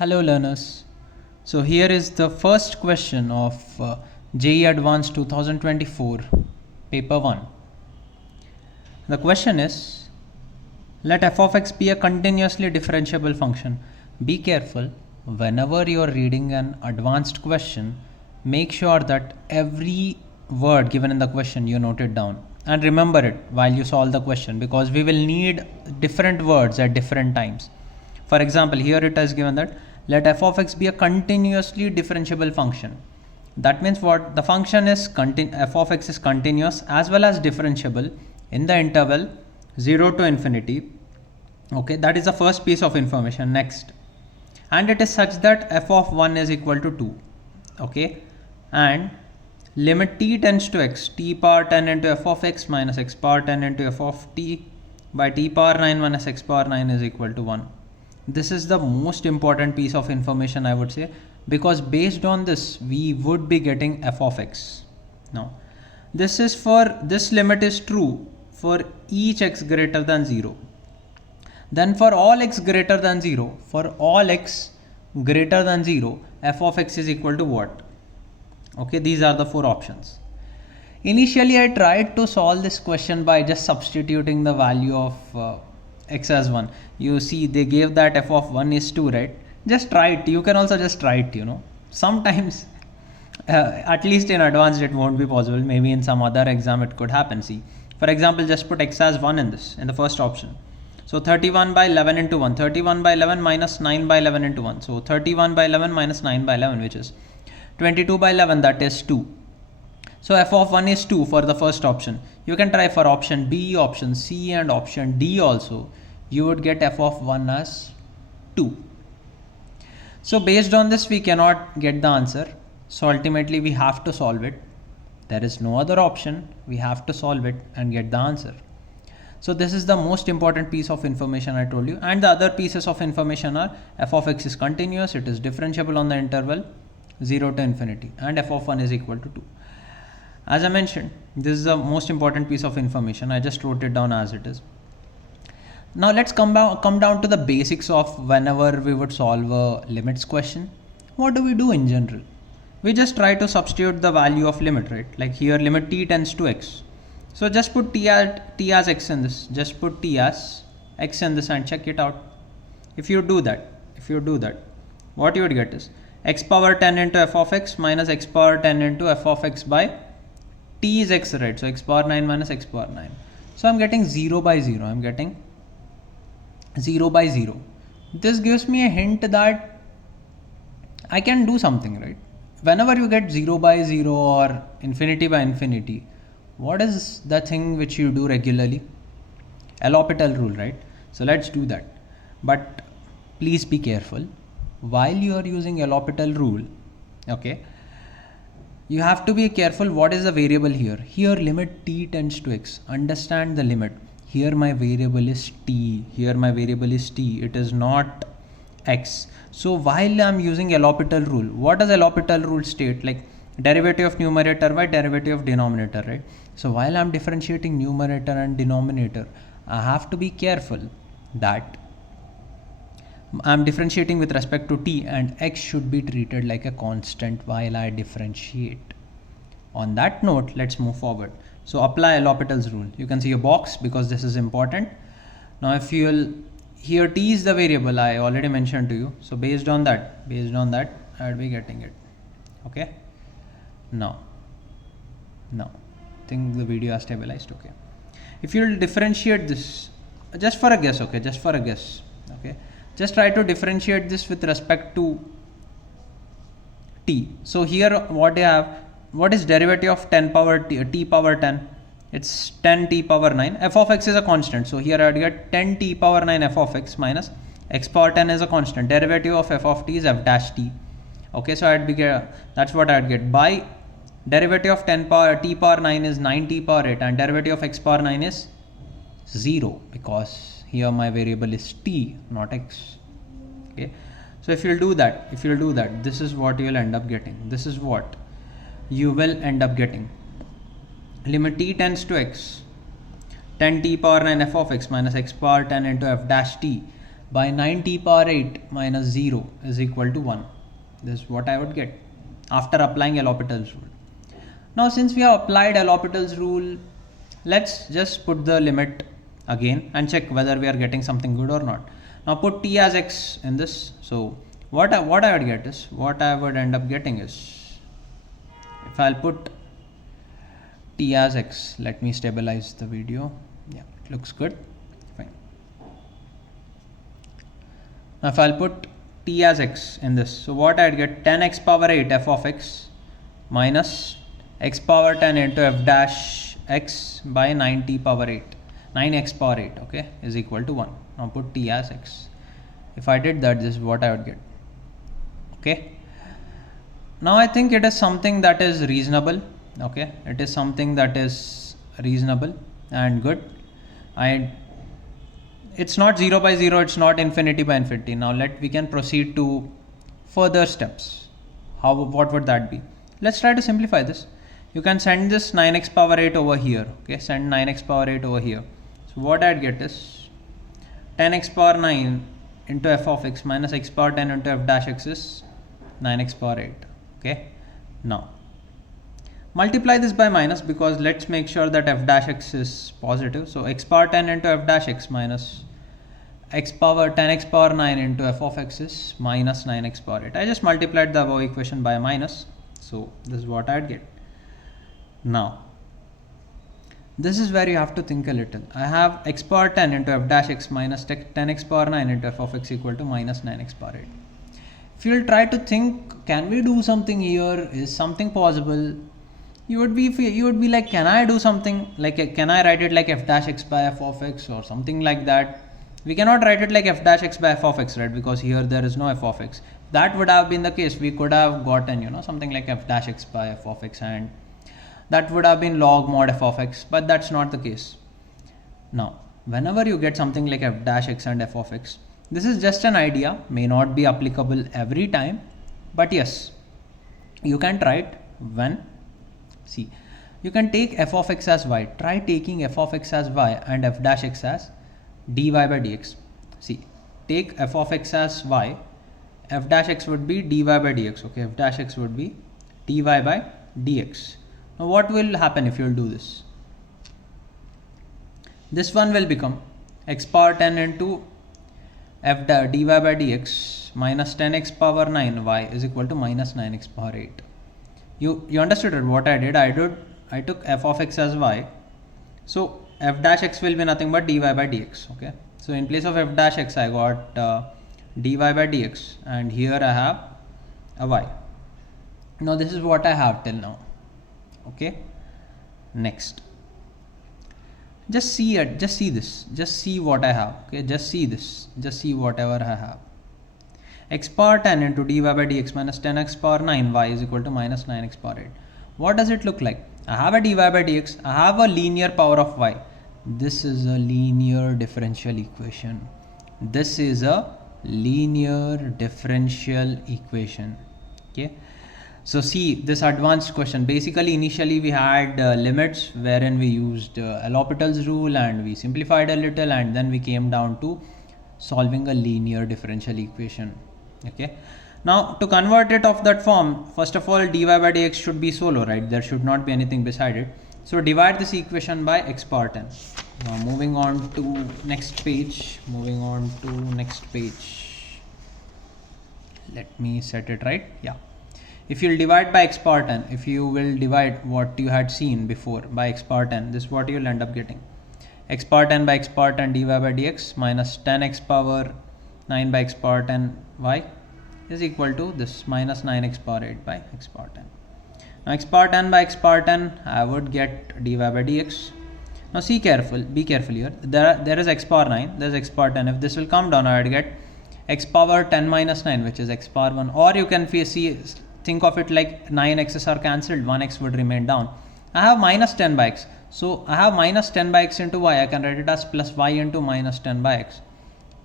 Hello learners. So here is the first question of JEE Advanced 2024 paper 1. The question is, let f of x be a continuously differentiable function. Be careful whenever you are reading an advanced question, make sure that every word given in the question you note it down and remember it while you solve the question, because we will need different words at different times. For example, here it is given that let f of x be a continuously differentiable function. That means what? The function is f of x is continuous as well as differentiable in the interval 0 to infinity. Okay, that is the first piece of information. Next, and it is such that f of 1 is equal to 2. Okay, and limit t tends to x, t power 10 into f of x minus x power 10 into f of t by t power 9 minus x power 9 is equal to 1. This is the most important piece of information, I would say, because based on this we would be getting f of x. Now this limit is true for each x greater than 0. Then for all x greater than 0, f of x is equal to what? Okay, these are the four options. Initially I tried to solve this question by just substituting the value of x as 1. You see they gave that f of 1 is 2, right? Just try it. You can also just try it, sometimes at least in advanced it won't be possible. Maybe in some other exam it could happen. See, for example, just put x as 1 in the first option. So 31 by 11 into 1, 31 by 11 minus 9 by 11 into 1. So 31 by 11 minus 9 by 11, which is 22 by 11, that is 2. So f of 1 is 2 for the first option. You can try for option B, option C and option D also. You would get f of 1 as 2. So based on this we cannot get the answer. So ultimately we have to solve it. There is no other option. We have to solve it and get the answer. So this is the most important piece of information I told you. And the other pieces of information are f of x is continuous. It is differentiable on the interval 0 to infinity and f of 1 is equal to 2. As I mentioned, this is the most important piece of information. I just wrote it down as it is. Now let's come down to the basics of whenever we would solve a limits question. What do we do in general? We just try to substitute the value of limit, right? Like here limit t tends to x. So just put t as x in this. Just put t as x in this and check it out. If you do that, what you would get is x power 10 into f of x minus x power 10 into f of x by t is x, right? So x power 9 minus x power 9. So I'm getting 0 by 0. I'm getting 0 by 0. This gives me a hint that I can do something, right? Whenever you get 0 by 0 or infinity by infinity, what is the thing which you do regularly? L'Hopital rule, right? So let's do that. But please be careful. While you are using L'Hopital rule, okay, you have to be careful what is the variable here. Here limit t tends to x. Understand the limit. Here my variable is t. It is not x. So while I'm using L'Hopital rule, what does L'Hopital rule state? Like derivative of numerator by derivative of denominator, right? So while I'm differentiating numerator and denominator, I have to be careful that I'm differentiating with respect to t and x should be treated like a constant while I differentiate. On that note, let's move forward. So apply L'Hopital's rule. You can see a box because this is important. Now if you'll, here t is the variable I already mentioned to you. So based on that, I'll be getting it. Okay. Now, I think the video has stabilized. Okay. If you'll differentiate this, just for a guess, okay, just try to differentiate this with respect to t. So here what is derivative of 10 power t power 10? It's 10 t power 9. F of x is a constant. So here I would get 10 t power 9 f of x minus x power 10 is a constant. Derivative of f of t is f dash t. Okay, so that's what I'd get by derivative of 10 power t power 9 is 9 t power 8 and derivative of x power 9 is 0 because here my variable is t, not x. Okay, so if you'll do that, this is what you'll end up getting. Limit t tends to x, 10 t power 9 f of x minus x power 10 into f dash t by 9t power 8 minus 0 is equal to 1. This is what I would get after applying L'Hopital's rule. Now since we have applied L'Hopital's rule, let's just put the limit again and check whether we are getting something good or not. Now put t as x in this. So what I would get is, what I would end up getting is, if I'll put t as x, let me stabilize the video. Yeah, it looks good. Fine. Now if I'll put t as x in this, so what I'd get, 10x power 8 f of x minus x power 10 into f dash x by 9t power 8, 9x power 8, okay, is equal to 1. Now put t as x. If I did that, this is what I would get. Okay. Now I think it is something that is reasonable. Okay, it is something that is reasonable and good. It's not 0 by 0, it's not infinity by infinity. Now we can proceed to further steps. What would that be? Let's try to simplify this. You can send this 9x power 8 over here. Okay, send 9x power 8 over here. So what I'd get is 10x power 9 into f of x minus x power 10 into f dash x is 9x power 8. Okay, now multiply this by minus, because let's make sure that f dash x is positive. So x power 10 into f dash x minus x power 10x power 9 into f of x is minus 9x power 8. I just multiplied the above equation by minus. So this is what I'd get. Now this is where you have to think a little. I have x power 10 into f dash x minus 10x power 9 into f of x equal to minus 9x power 8. If you will try to think, can we do something here? Is something possible? You would be like, can I do something like, can I write it like f dash x by f of x or something like that? We cannot write it like f dash x by f of x, right? Because here there is no f of x. That would have been the case. We could have gotten, something like f dash x by f of x, and that would have been log mod f of x, but that's not the case. Now, whenever you get something like f dash x and f of x, this is just an idea, may not be applicable every time, but yes, you can try it when, see, you can take f of x as y, try taking f of x as y and f dash x as dy by dx. See, take f of x as y, f dash x would be dy by dx, okay, f dash x would be dy by dx. Now what will happen if you will do this? This one will become x power 10 into f dy by dx minus 10x power 9 y is equal to minus 9x power 8. You understood what I did? I took f of x as y. So f dash x will be nothing but dy by dx. Okay. So in place of f dash x, I got dy by dx, and here I have a y. Now this is what I have till now. Okay. Next. Just see it. Just see this. Just see what I have. Okay. Just see this. Just see whatever I have. X power 10 into dy by dx minus 10x power 9 y is equal to minus 9x power 8. What does it look like? I have a dy by dx. I have a linear power of y. This is a linear differential equation. This is a linear differential equation. Okay. So see this advanced question. Basically, initially we had limits wherein we used L'Hopital's rule and we simplified a little, and then we came down to solving a linear differential equation. Okay. Now to convert it of that form, first of all, dy by dx should be solo, right? There should not be anything beside it. So divide this equation by x power 10. Now moving on to next page. Let me set it right. Yeah. If you'll divide by x power 10, if you will divide what you had seen before by x power 10, this is what you'll end up getting. X power 10 by x power 10 dy by dx minus 10x power 9 by x power 10 y is equal to this minus 9x power 8 by x power 10. Now x power 10 by x power 10, I would get dy by dx. Now be careful here. There is x power 9, there is x power 10. If this will come down, I would get x power 10 minus 9, which is x power 1. Or you can think of it like 9 x's are cancelled, 1 x would remain down. I have minus 10 by x. So I have minus 10 by x into y. I can write it as plus y into minus 10 by x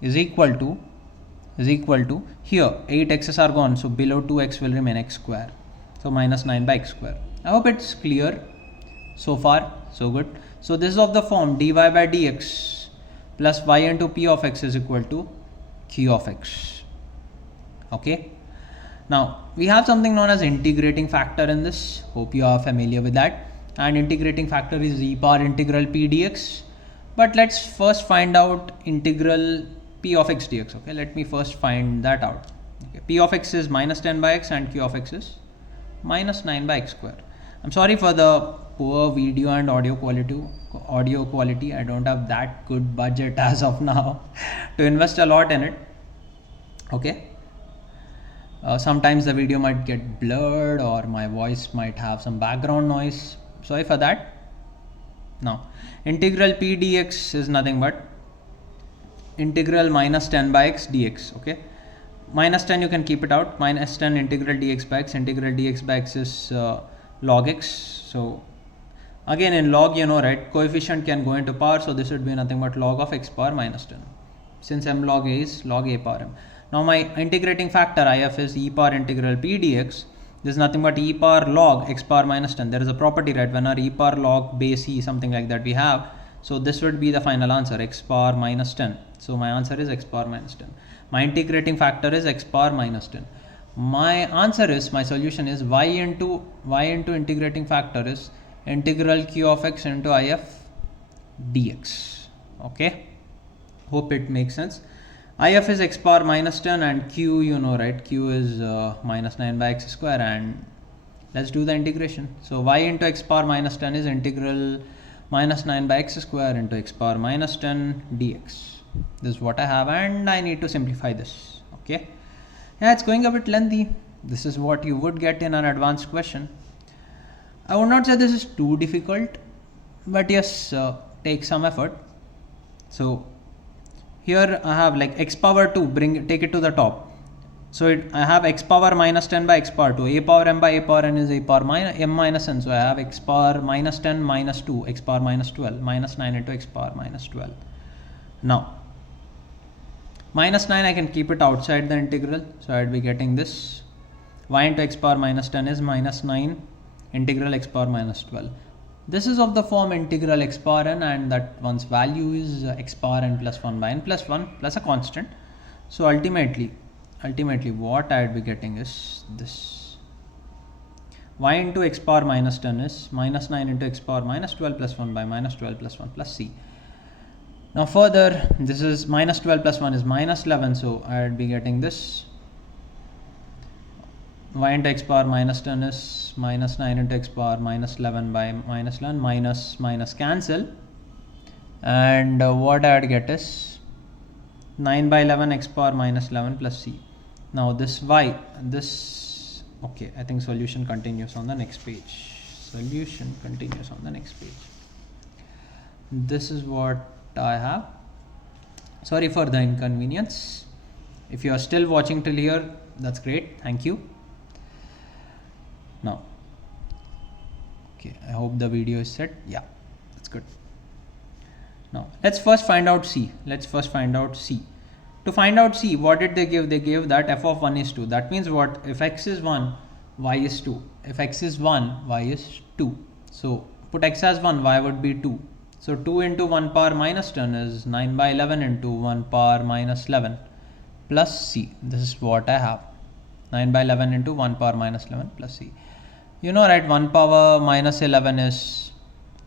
is equal to here 8 x's are gone. So below 2x will remain x square. So minus 9 by x square. I hope it's clear. So far, so good. So this is of the form dy by dx plus y into p of x is equal to q of x. Okay. Now we have something known as integrating factor in this. Hope you are familiar with that. And integrating factor is e power integral p dx. But let's first find out integral p of x dx. Okay, let me first find that out. Okay. P of x is minus 10 by x and q of x is minus 9 by x square. I'm sorry for the poor video and audio quality. I don't have that good budget as of now to invest a lot in it. Okay. Sometimes the video might get blurred or my voice might have some background noise. Sorry for that. Now, integral p dx is nothing but integral minus 10 by x dx. Okay. Minus 10 you can keep it out. Minus 10 integral dx by x. Integral dx by x is log x. So again in log, you know, right, coefficient can go into power, so this would be nothing but log of x power minus 10, since m log a is log a power m. Now my integrating factor if is e power integral p dx. This is nothing but e power log x power minus 10. There is a property, right, when our e power log base e, something like that we have. So this would be the final answer, x power minus 10. So my answer is x power minus 10. My integrating factor is x power minus 10. My answer is, my solution is y into integrating factor is integral q of x into if dx. Okay, hope it makes sense. If is x power minus 10 and q, you know, right, q is minus 9 by x square, and let's do the integration. So y into x power minus 10 is integral minus 9 by x square into x power minus 10 dx. This is what I have, and I need to simplify this. Okay, yeah, it's going a bit lengthy. This is what you would get in an advanced question. I would not say this is too difficult, but yes, take some effort. So here I have like x power 2, take it to the top. So I have x power minus 10 by x power 2. A power m by a power n is a power m minus n. So I have x power minus 10 minus 2, x power minus 12, minus 9 into x power minus 12. Now minus 9 I can keep it outside the integral. So I'd be getting this. Y into x power minus 10 is minus 9 integral x power minus 12. This is of the form integral x power n, and that one's value is x power n plus 1 by n plus 1 plus a constant. So ultimately what I'd be getting is this. Y into x power minus 10 is minus 9 into x power minus 12 plus 1 by minus 12 plus 1 plus c. Now further, this is minus 12 plus 1 is minus 11, so I'd be getting this. Y into x power minus 10 is minus 9 into x power minus 11 by minus 11, minus cancel, and what I'd get is 9 by 11 x power minus 11 plus c. Now this y, okay, I think solution continues on the next page. This is what I have. Sorry for the inconvenience. If you are still watching till here, that's great, thank you. Now, okay, I hope the video is set. Yeah, that's good. Now let's first find out c. To find out c, what did they give? They gave that f of 1 is 2. That means what? If x is 1, y is 2. If x is 1, y is 2. So put x as 1, y would be 2. So 2 into 1 power minus 10 is 9 by 11 into 1 power minus 11 plus c. This is what I have. 9 by 11 into 1 power minus 11 plus c. You know, right, 1 power minus 11 is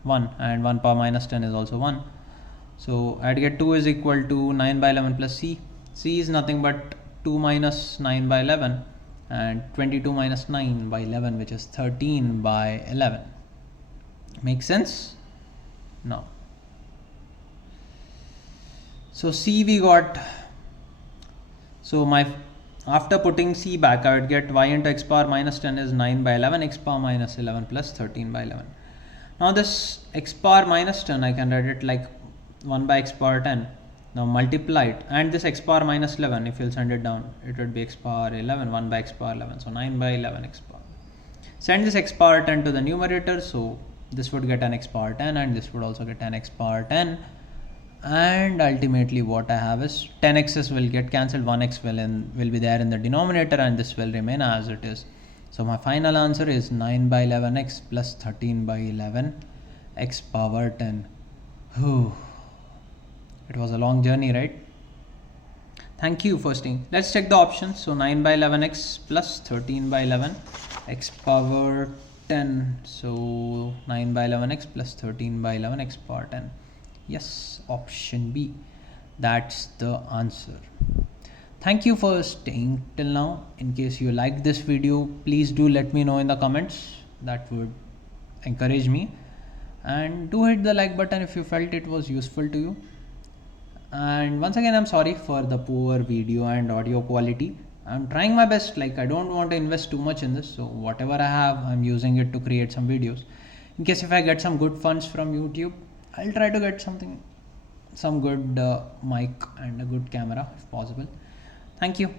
1 and 1 power minus 10 is also 1. So I'd get 2 is equal to 9 by 11 plus c. C is nothing but 2 minus 9 by 11 and 22 minus 9 by 11, which is 13 by 11. Make sense? No. So c we got. So after putting c back, I would get y into x power minus 10 is 9 by 11 x power minus 11 plus 13 by 11. Now this x power minus 10, I can write it like 1 by x power 10. Now multiply it, and this x power minus 11, if you'll send it down, it would be x power 11, 1 by x power 11. So 9 by 11 x power. Send this x power 10 to the numerator, so this would get an x power 10 and this would also get an x power 10. And ultimately what I have is 10 x's will get cancelled, 1x will be there in the denominator, and this will remain as it is. So my final answer is 9 by 11x plus 13 by 11 x power 10. Whew. It was a long journey, right? Thank you for staying. Let's check the options. So 9 by 11x plus 13 by 11 x power 10. So 9 by 11x plus 13 by 11 x power 10. Yes, option B. That's the answer. Thank you for staying till now. In case you like this video, please do let me know in the comments. That would encourage me. And do hit the like button if you felt it was useful to you. And once again, I'm sorry for the poor video and audio quality. I'm trying my best. Like, I don't want to invest too much in this, so whatever I have, I'm using it to create some videos. In case if I get some good funds from YouTube, I'll try to get some good mic and a good camera if possible. Thank you.